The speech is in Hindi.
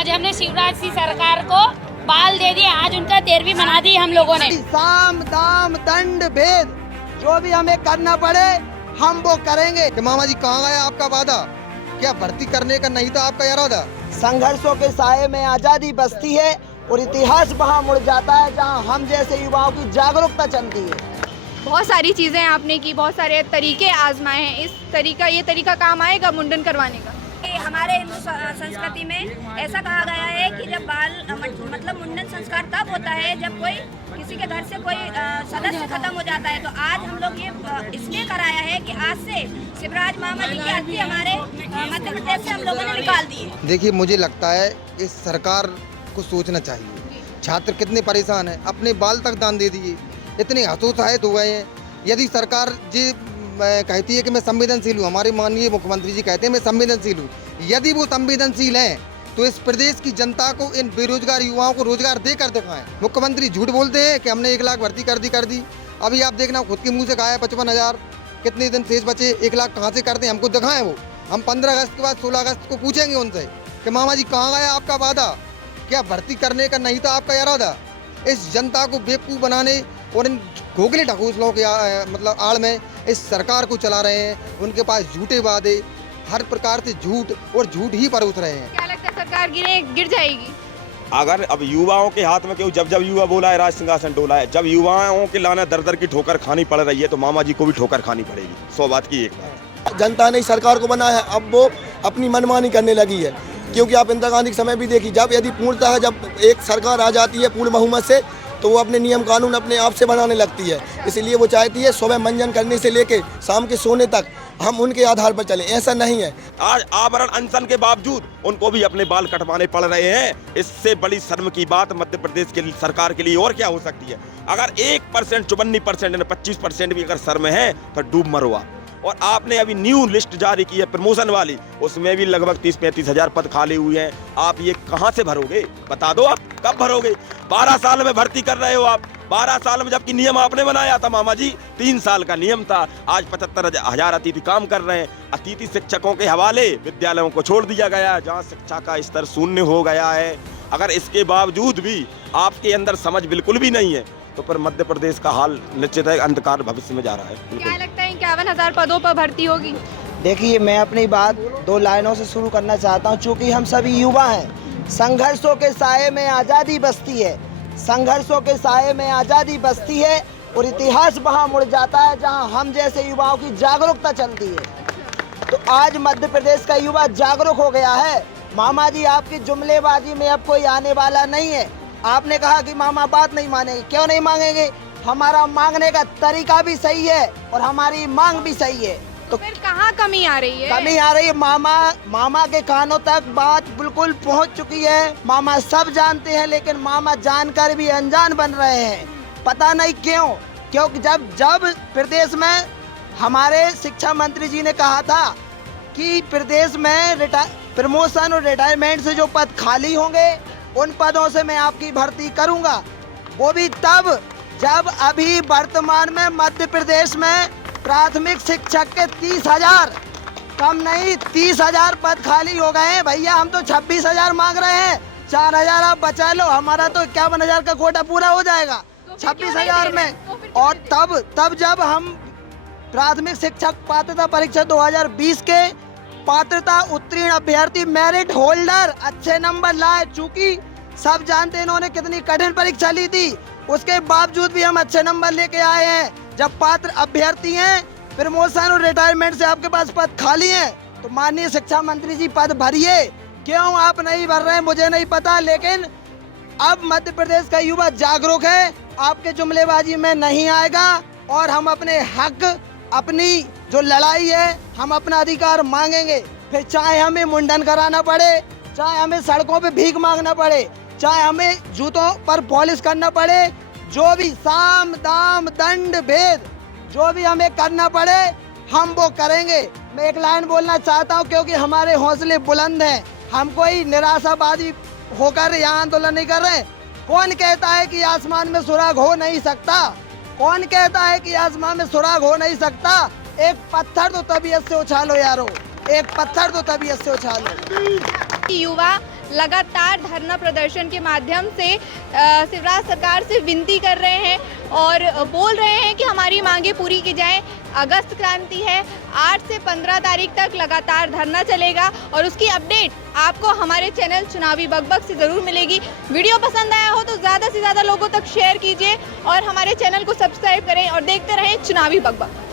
आज हमने शिवराज की सरकार को बाल दे दिए, आज उनका 13वीं मना दी हम लोगों ने। साम दाम दंड भेद जो भी हमें करना पड़े हम वो करेंगे। कि मामा जी कहाँ गया आपका वादा? क्या भर्ती करने का नहीं था आपका इरादा? संघर्षों के साये में आजादी बसती है और इतिहास वहाँ मुड़ जाता है जहाँ हम जैसे युवाओं की जागरूकता चलती है। बहुत सारी चीज़ें आपने की, बहुत सारे तरीके आजमाए हैं। ये तरीका काम आएगा मुंडन करवाने का? हमारे हिंदू संस्कृति में ऐसा कहा गया है कि जब मतलब मुंडन संस्कार तब होता है जब कोई किसी के घर से कोई सदस्य खत्म हो जाता है। तो आज हम लोग ये इसलिए कराया है कि आज से शिवराज मामा जी की अर्थी हमारे मध्य प्रदेश से हम लोगों ने निकाल दी है। देखिए, मुझे लगता है इस सरकार को सोचना चाहिए। छात्र कितने परेशान हैं, अपने बाल तक दान दे दिए, इतने हतोत्साहित हो गए हैं। यदि सरकार जी कहती है कि मैं संवेदनशील हूँ, हमारे माननीय मुख्यमंत्री जी कहते हैं मैं संवेदनशील हूँ, यदि वो संवेदनशील हैं तो इस प्रदेश की जनता को, इन बेरोजगार युवाओं को रोजगार देकर दिखाएं। मुख्यमंत्री झूठ बोलते हैं कि हमने 1 लाख भर्ती कर दी। अभी आप देखना, खुद के मुंह से कहा है 55,000, कितने दिन शेष बचे, 1 लाख कहाँ से करते हैं, हमको दिखाएं वो। हम 15 अगस्त के बाद 16 अगस्त को पूछेंगे उनसे कि मामा जी कहाँ गया आपका वादा? क्या भर्ती करने का नहीं था आपका इरादा? इस जनता को बेवकूफ़ बनाने और इन घोखले ढकोसलों के मतलब आड़ में इस सरकार को चला रहे हैं। उनके पास झूठे वादे, हर प्रकार से झूठ और झूठ ही परोस रहे हैं। क्या लगता है सरकार गिर जाएगी? अगर अब युवाओं के हाथ में क्यों, जब युवा बोला है राज सिंहासन डोला है, जब युवाओं के लाना दर की ठोकर खानी पड़ रही है तो मामा जी को भी ठोकर खानी पड़ेगी। 100 बात की एक बात। जनता ने सरकार को बनाया है, अब वो अपनी मनमानी करने लगी है। क्योंकि आप इंदिरा गांधी के समय भी देखिए, जब यदि पूर्णतः जब एक सरकार आ जाती है पूर्ण बहुमत से तो वो अपने नियम कानून अपने आप से बनाने लगती है। इसलिए वो चाहती है सुबह मंजन करने से लेके शाम के सोने तक हम उनके आधार पर चलें, ऐसा नहीं है। आज आवरण अनशन के बावजूद उनको भी अपने बाल कटवाने पड़ रहे हैं। इससे बड़ी शर्म की बात मध्य प्रदेश के सरकार के लिए और क्या हो सकती है? अगर 1%, 54%, 25% भी अगर शर्म है तो डूब मरो आप। और आपने अभी न्यू लिस्ट जारी की है प्रमोशन वाली, उसमें भी लगभग 30-35 हजार पद खाली हुए हैं। आप ये कहां से भरोगे? बता दो, आप कब भरोगे? 12 साल में भर्ती कर रहे हो आप, 12 साल में, जबकि नियम आपने बनाया था मामा जी, 3 साल का नियम था। आज 75,000 अतिथि काम कर रहे हैं। अतिथि शिक्षकों के हवाले विद्यालयों को छोड़ दिया गया है जहाँ शिक्षा का स्तर शून्य हो गया है। अगर इसके बावजूद भी आपके अंदर समझ बिल्कुल भी नहीं है तो फिर मध्य प्रदेश का हाल निश्चित है अंधकार भविष्य में जा रहा है। क्या लगता है 51,000 पदों पर भर्ती होगी? देखिए, मैं अपनी बात 2 लाइनों से शुरू करना चाहता हूँ। चूँकि हम सभी युवा हैं, संघर्षों के साये में आज़ादी बसती है, संघर्षों के साये में आज़ादी बसती है और इतिहास वहाँ मुड़ जाता है जहाँ हम जैसे युवाओं की जागरूकता चलती है। तो आज मध्य प्रदेश का युवा जागरूक हो गया है। मामा जी, आपकी जुमलेबाजी में अब कोई आने वाला नहीं है। आपने कहा कि मामा बात नहीं मानेंगे, क्यों नहीं मांगेंगे? हमारा मांगने का तरीका भी सही है और हमारी मांग भी सही है। तो फिर कहाँ कमी आ रही है? कमी आ रही है, मामा के कानों तक बात बिल्कुल पहुंच चुकी है। मामा सब जानते हैं, लेकिन मामा जानकर भी अनजान बन रहे हैं। पता नहीं क्यों? क्योंकि जब प्रदेश में हमारे शिक्षा मंत्री जी ने कहा था कि प्रदेश में प्रमोशन और रिटायरमेंट से जो पद खाली होंगे उन पदों से मैं आपकी भर्ती करूंगा, वो भी तब जब अभी वर्तमान में मध्य प्रदेश में प्राथमिक शिक्षक के 30,000, कम नहीं 30,000 पद खाली हो गए हैं। भैया, हम तो 26,000 मांग रहे हैं, 4,000 आप बचा लो, हमारा तो 51,000 का कोटा पूरा हो जाएगा 26,000 में। और तब जब हम प्राथमिक शिक्षक पात्रता परीक्षा 2020 के पात्रता उत्तीर्ण अभ्यर्थी मेरिट होल्डर अच्छे नंबर लाए, चूंकि सब जानते हैं इन्होंने कितनी कठिन परीक्षा ली थी, उसके बावजूद भी हम अच्छे नंबर लेके आए हैं। जब पात्र अभ्यर्थी हैं, प्रमोशन और रिटायरमेंट से आपके पास पद खाली हैं, तो माननीय शिक्षा मंत्री जी पद भरिए। क्यों आप नहीं भर रहे हैं मुझे नहीं पता, लेकिन अब मध्य प्रदेश का युवा जागरूक है, आपके जुमलेबाजी में नहीं आएगा और हम अपने हक, अपनी जो लड़ाई है, हम अपना अधिकार मांगेंगे। फिर चाहे हमें मुंडन कराना पड़े, चाहे हमें सड़कों पे भीख मांगना पड़े, चाहे हमें जूतों पर पॉलिश करना पड़े, जो भी साम दाम दंड भेद जो भी हमें करना पड़े हम वो करेंगे। मैं एक लाइन बोलना चाहता हूँ, क्योंकि हमारे हौसले बुलंद हैं, हम कोई निराशावादी होकर यहाँ आंदोलन नहीं कर रहे। कौन कहता है कि आसमान में सुराग हो नहीं सकता? कौन कहता है कि आसमान में सुराग हो नहीं सकता? एक पत्थर तो तबीयत से उछालो यारो, एक पत्थर तो तबीयत से उछालो। युवा लगातार धरना प्रदर्शन के माध्यम से शिवराज सरकार से विनती कर रहे हैं और बोल रहे हैं कि हमारी मांगें पूरी की जाएं। अगस्त क्रांति है, 8 से 15 तारीख तक लगातार धरना चलेगा और उसकी अपडेट आपको हमारे चैनल चुनावी बकबक से ज़रूर मिलेगी। वीडियो पसंद आया हो तो ज़्यादा से ज़्यादा लोगों तक शेयर कीजिए और हमारे चैनल को सब्सक्राइब करें और देखते रहें चुनावी बकबक।